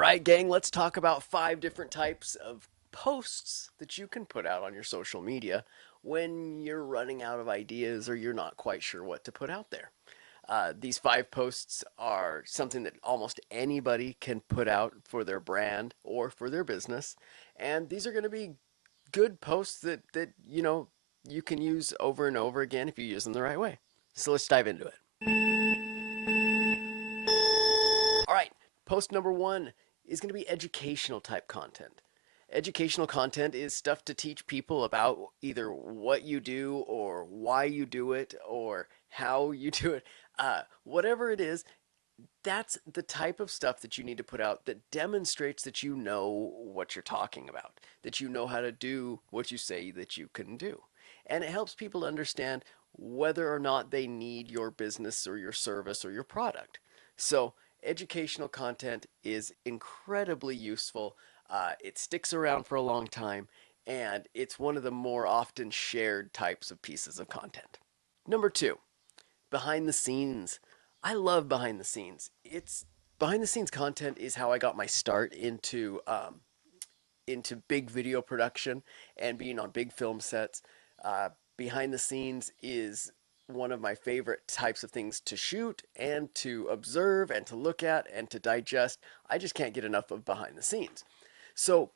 right, gang, let's talk about 5 different types of posts that you can put out on your social media when you're running out of ideas or you're not quite sure what to put out there. These 5 posts are something that almost anybody can put out for their brand or for their business. And these are going to be good posts that you can use over and over again if you use them the right way. So let's dive into it. All right, post number 1 is going to be educational type content. Educational content is stuff to teach people about either what you do or why you do it or how you do it. Whatever it is, that's the type of stuff that you need to put out that demonstrates that you know what you're talking about, that you know how to do what you say that you can do. And it helps people understand whether or not they need your business or your service or your product. So, educational content is incredibly useful. It sticks around for a long time, and it's one of the more often shared types of pieces of content. Number 2, behind the scenes. I love behind the scenes. It's behind the scenes content is how I got my start into big video production and being on big film sets. Uh, Behind the scenes is one of my favorite types of things to shoot and to observe and to look at and to digest. I just can't get enough of behind the scenes. So,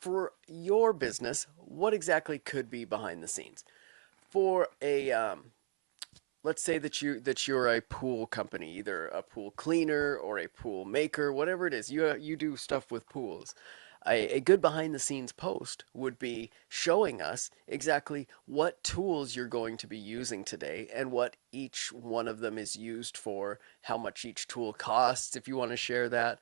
for your business, what exactly could be behind the scenes? For a let's say that you're a pool company, either a pool cleaner or a pool maker, whatever it is. You do stuff with pools. A good behind the scenes post would be showing us exactly what tools you're going to be using today and what each one of them is used for, how much each tool costs, if you want to share that,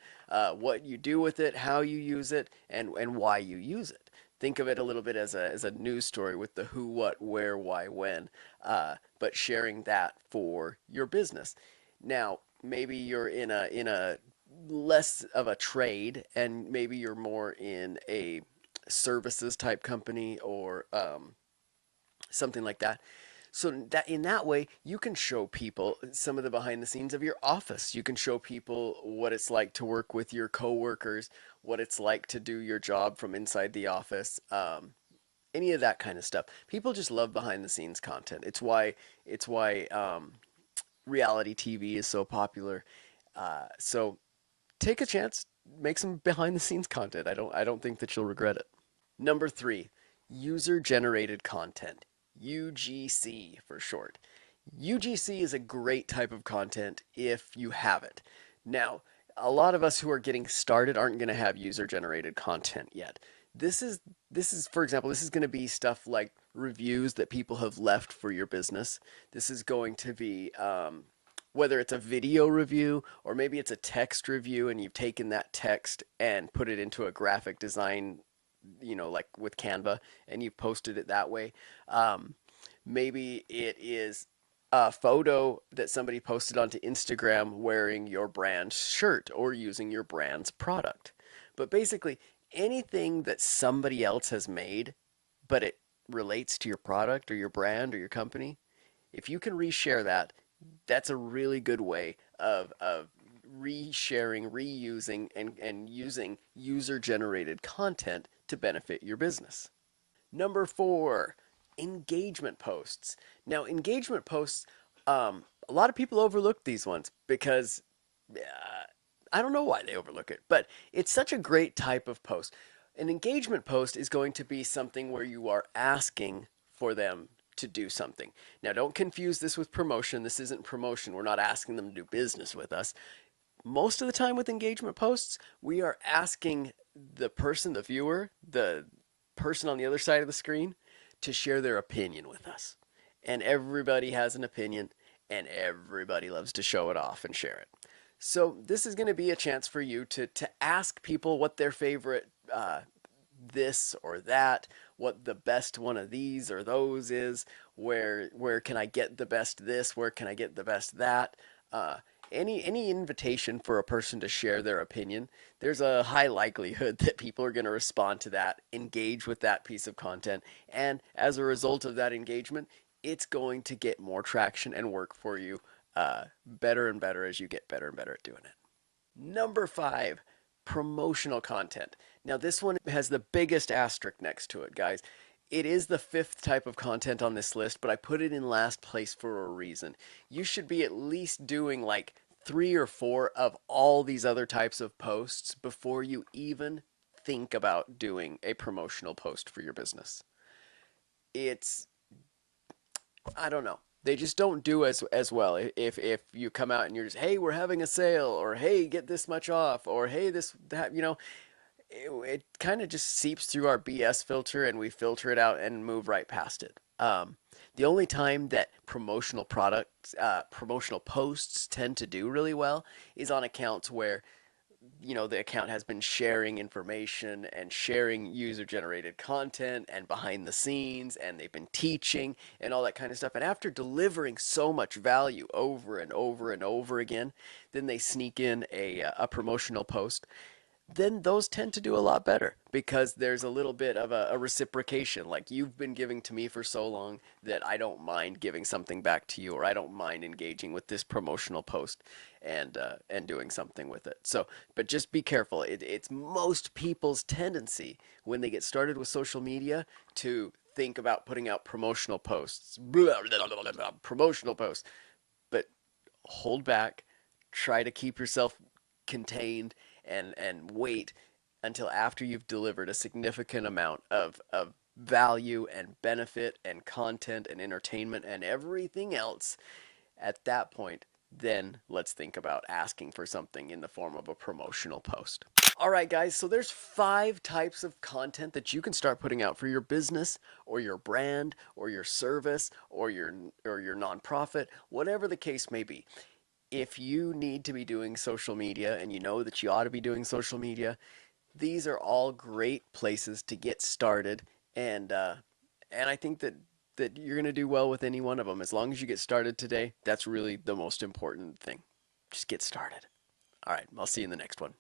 what you do with it, how you use it, and why you use it. Think of it a little bit as a news story with the who, what, where, why, when, but sharing that for your business. Now, maybe you're in a less of a trade, and maybe you're more in a services type company or something like that. So that in that way, you can show people some of the behind the scenes of your office. You can show people what it's like to work with your coworkers, what it's like to do your job from inside the office. Any of that kind of stuff. People just love behind the scenes content. It's why reality TV is so popular. So take a chance, make some behind the scenes content. I don't think that you'll regret it. Number 3, user generated content. UGC for short. UGC is a great type of content if you have it. Now, a lot of us who are getting started aren't going to have user generated content yet. This is for example, this is going to be stuff like reviews that people have left for your business. This is going to be whether it's a video review or maybe it's a text review and you've taken that text and put it into a graphic design, like with Canva, and you've posted it that way. Um, Maybe it is a photo that somebody posted onto Instagram wearing your brand's shirt or using your brand's product. But basically, anything that somebody else has made, but it relates to your product or your brand or your company, if you can reshare that, that's a really good way of resharing, reusing, and using user generated content to benefit your business. Number 4, engagement posts. Now, engagement posts, a lot of people overlook these ones because I don't know why they overlook it, but it's such a great type of post. An engagement post is going to be something where you are asking for them to do something. Now, don't confuse this with promotion. This isn't promotion. We're not asking them to do business with us. Most of the time with engagement posts, we are asking the person, the viewer, the person on the other side of the screen to share their opinion with us. And everybody has an opinion, and everybody loves to show it off and share it. So this is going to be a chance for you to ask people what their favorite this or that, what the best one of these or those is, where can I get the best this, where can I get the best that. Uh, any invitation for a person to share their opinion, there's a high likelihood that people are going to respond to that, engage with that piece of content, and as a result of that engagement, it's going to get more traction and work for you better and better as you get better and better at doing it. Number 5, promotional content. Now, this one has the biggest asterisk next to it, guys. It is the fifth type of content on this list, but I put it in last place for a reason. You should be at least doing like three or four of all these other types of posts before you even think about doing a promotional post for your business. It's, I don't know. They just don't do as well. If you come out and you're just, hey, we're having a sale, or hey, get this much off, or hey, this that, it kind of just seeps through our BS filter, and we filter it out and move right past it. The only time that promotional posts tend to do really well is on accounts where the account has been sharing information and sharing user generated content and behind the scenes, and they've been teaching and all that kind of stuff. And after delivering so much value over and over and over again, then they sneak in a promotional post. Then those tend to do a lot better because there's a little bit of a reciprocation. Like, you've been giving to me for so long that I don't mind giving something back to you, or I don't mind engaging with this promotional post and doing something with it. So, but just be careful. It's most people's tendency when they get started with social media to think about putting out promotional posts, promotional posts, but hold back, try to keep yourself contained, and wait until after you've delivered a significant amount of value and benefit and content and entertainment and everything else. At that point, then let's think about asking for something in the form of a promotional post. All right, guys, so there's 5 types of content that you can start putting out for your business or your brand or your service or your nonprofit, whatever the case may be. If you need to be doing social media and you know that you ought to be doing social media, these are all great places to get started. And I think that you're going to do well with any one of them as long as you get started today. That's really the most important thing. Just get started. All right, I'll see you in the next one.